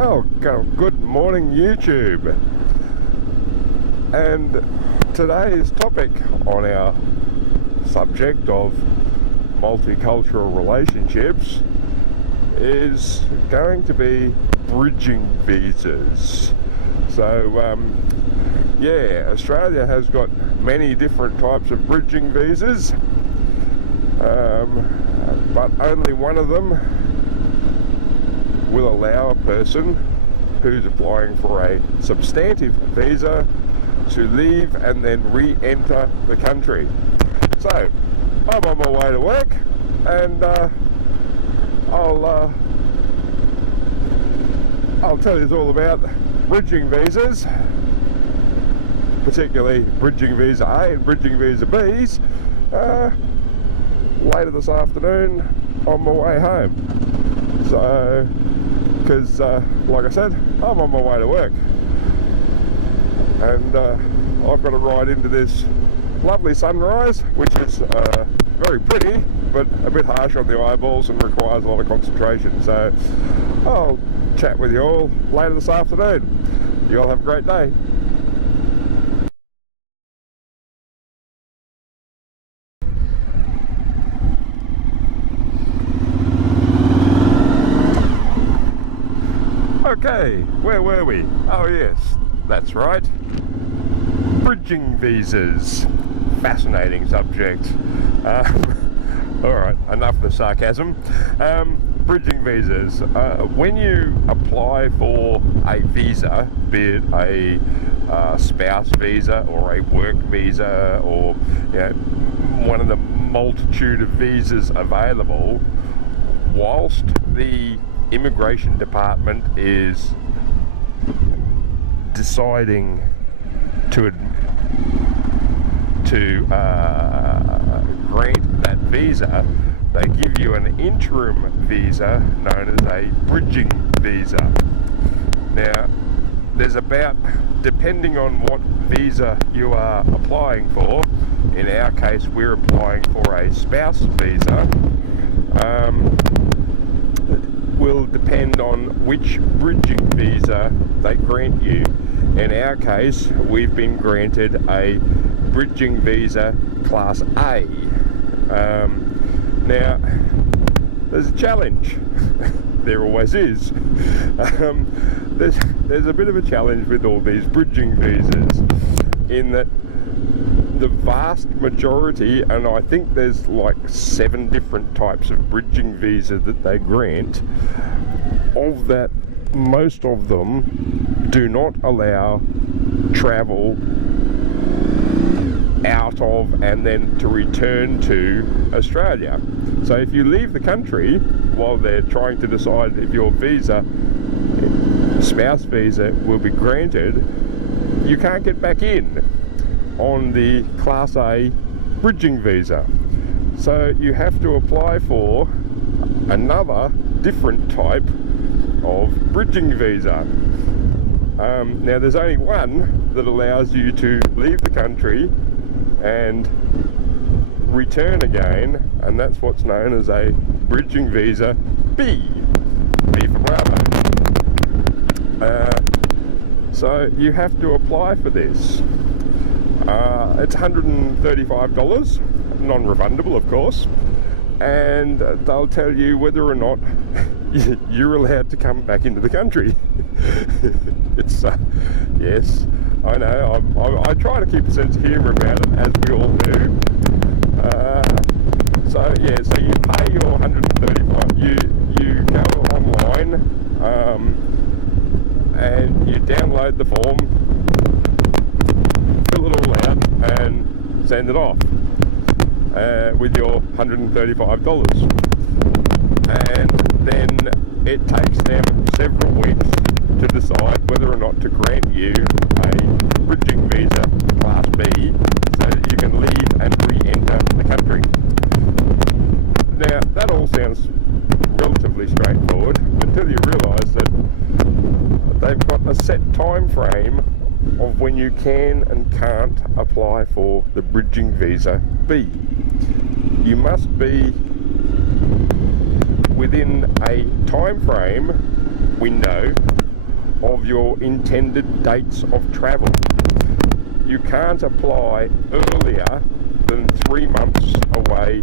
Well, good morning YouTube. And today's topic on our subject of multicultural relationships is going to be bridging visas. So yeah, Australia has got many different types of bridging visas, but only one of them will allow a person who's applying for a substantive visa to leave and then re-enter the country. So I'm on my way to work, and I'll tell you all about bridging visas, particularly bridging visa A and bridging visa B's, later this afternoon on my way home. So, because like I said, I'm on my way to work, and I've got to ride into this lovely sunrise, which is very pretty, but a bit harsh on the eyeballs and requires a lot of concentration. So I'll chat with you all later this afternoon. You all have a great day. Okay, where were we? Oh yes, that's right. Bridging visas. Fascinating subject. Alright, enough of the sarcasm. Bridging visas. When you apply for a visa, be it a spouse visa or a work visa, or one of the multitude of visas available, whilst the immigration department is deciding to grant that visa, they give you an interim visa known as a bridging visa. Now, there's about, depending on what visa you are applying for, in our case we're applying for a spouse visa, will depend on which bridging visa they grant you. In our case, we've been granted a bridging visa class A. Now, there's a challenge. There always is. There's a bit of a challenge with all these bridging visas, in that the vast majority, and I think there's like 7 different types of bridging visa that they grant, of that, most of them do not allow travel out of and then to return to Australia. So if you leave the country while they're trying to decide if your visa, spouse visa, will be granted, you can't get back in on the Class A bridging visa. So you have to apply for another different type of bridging visa. Now there's only one that allows you to leave the country and return again, and that's what's known as a bridging visa B. B for Bravo. So you have to apply for this. It's $135, non-refundable of course, and they'll tell you whether or not you're allowed to come back into the country. It's yes, I know, I try to keep a sense of humour about it, as we all do. So yeah, so you pay your $135, you go online, and you download the form, fill it all out and send it off with your $135. And then it takes them several weeks to decide whether or not to grant you a bridging visa class B so that you can leave and re-enter the country. Now that all sounds relatively straightforward until you realise that they've got a set time frame of when you can and can't apply for the bridging visa B. You must be within a time frame window of your intended dates of travel. You can't apply earlier than 3 months away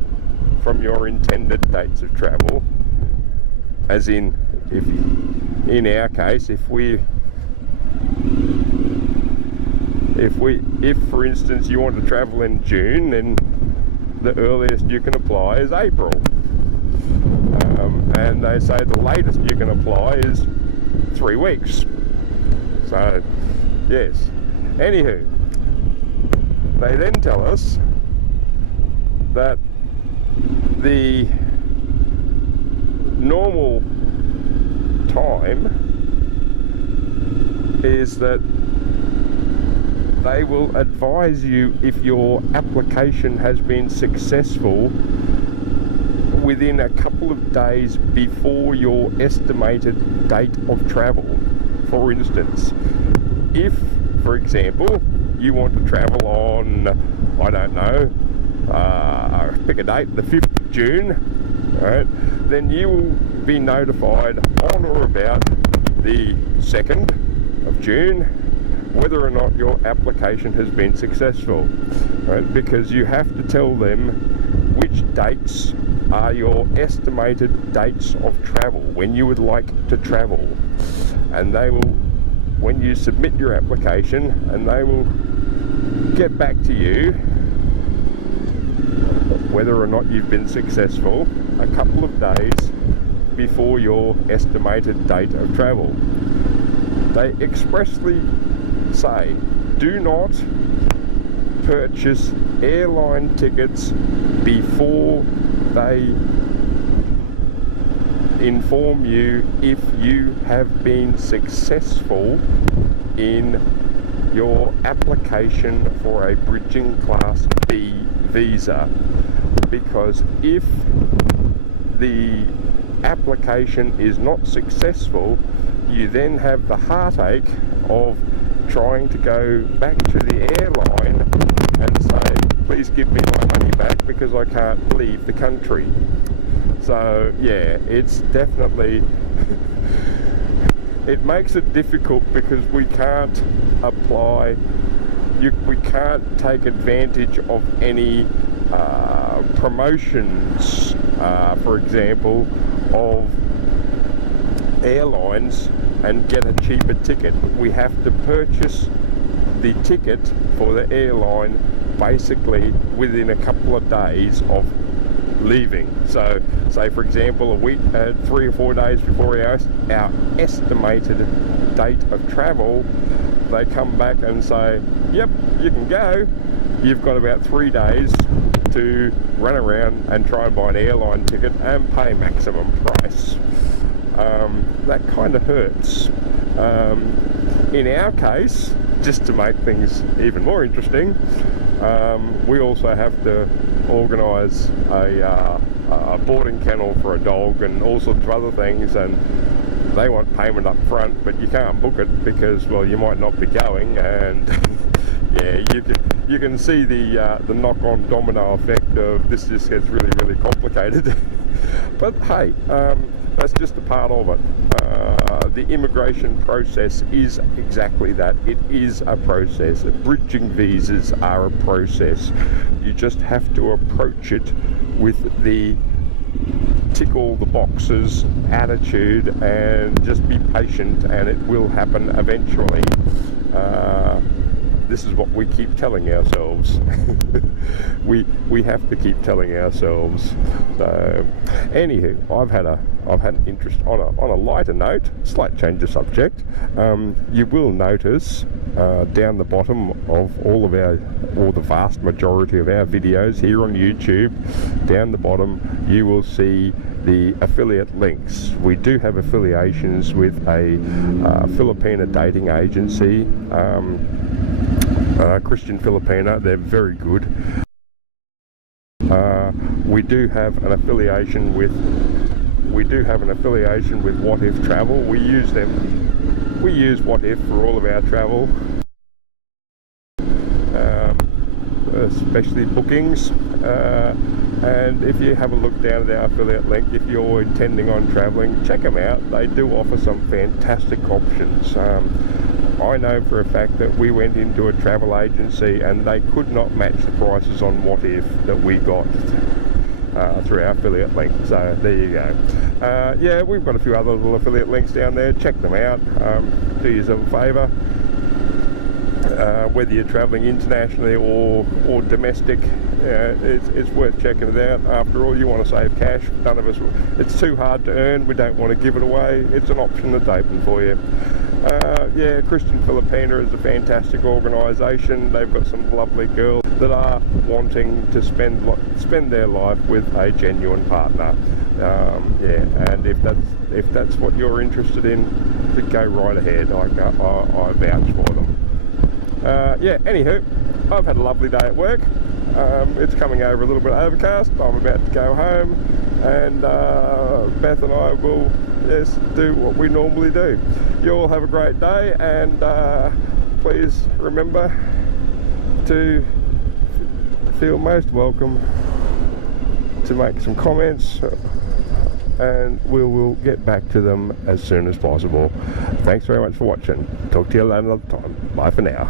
from your intended dates of travel. As in, in our case, if for instance you want to travel in June, then the earliest you can apply is April. And they say the latest you can apply is 3 weeks. So, yes. Anywho, they then tell us that the normal time is that they will advise you if your application has been successful within a couple of days before your estimated date of travel. For instance, if, for example, you want to travel on, I don't know, pick a date, the 5th of June, right, then you will be notified on or about the 2nd of June whether or not your application has been successful, right? Because you have to tell them which dates are your estimated dates of travel, when you would like to travel, and they will, when you submit your application, and they will get back to you whether or not you've been successful a couple of days before your estimated date of travel. They expressly say, do not purchase airline tickets before they inform you if you have been successful in your application for a bridging class B visa, because if the application is not successful, you then have the heartache of trying to go back to the airline and say, please give me my money back because I can't leave the country. So yeah, it's definitely it makes it difficult because we can't apply, we can't take advantage of any promotions, for example, of airlines and get a cheaper ticket. We have to purchase the ticket for the airline basically within a couple of days of leaving. So say for example a week, 3 or 4 days before our estimated date of travel, they come back and say, yep, you can go. You've got about 3 days to run around and try and buy an airline ticket and pay maximum price. That kind of hurts. In our case, just to make things even more interesting, we also have to organise a boarding kennel for a dog and all sorts of other things, and they want payment up front, but you can't book it because, well, you might not be going, and yeah, you can see the knock-on domino effect of this just gets really, really complicated. But hey, that's just a part of it. The immigration process is exactly that. It is a process. Bridging visas are a process. You just have to approach it with the tick all the boxes attitude and just be patient, and it will happen eventually. This is what we keep telling ourselves. we have to keep telling ourselves. So, anywho, I've had an interest on a lighter note, slight change of subject. You will notice down the bottom of all of our, or the vast majority of our videos here on YouTube, down the bottom you will see the affiliate links. We do have affiliations with a Filipina dating agency, Christian Filipina. They're very good. We do have an affiliation with Wotif Travel. We use them. We use Wotif for all of our travel, especially bookings. And if you have a look down at our affiliate link, if you're intending on travelling, check them out. They do offer some fantastic options. I know for a fact that we went into a travel agency and they could not match the prices on Wotif that we got through our affiliate link. So there you go. Yeah, we've got a few other little affiliate links down there. Check them out. Do yourself a favour. Whether you're travelling internationally or domestic, it's worth checking it out. After all, you want to save cash. None of us, it's too hard to earn. We don't want to give it away. It's an option that's open for you. Yeah, Christian Filipina is a fantastic organisation. They've got some lovely girls that are wanting to spend their life with a genuine partner. Yeah, and if that's what you're interested in, to go right ahead. I vouch for them. Yeah, anywho, I've had a lovely day at work. It's coming over a little bit overcast. I'm about to go home, and Beth and I will do what we normally do. You all have a great day, and please remember to feel most welcome to make some comments, and we will get back to them as soon as possible. Thanks very much for watching. Talk to you another time. Bye for now.